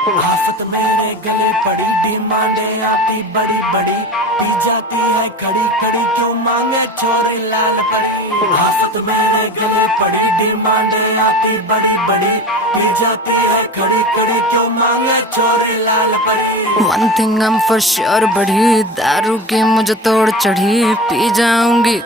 आफत मेरे गले पड़ी, डिमांडे आती बड़ी बड़ी, पी जाती है खड़ी खड़ी, क्यों मांगे छोरे लाल परी। आफत मेरे गले पड़ी, डिमांडे आती बड़ी बड़ी, पी जाती है खड़ी खड़ी, क्यों मांगे छोरे लाल परी। One thing I'm for sure, बढ़ी दारू की मुझे तोड़ चढ़ी, पी जाऊंगी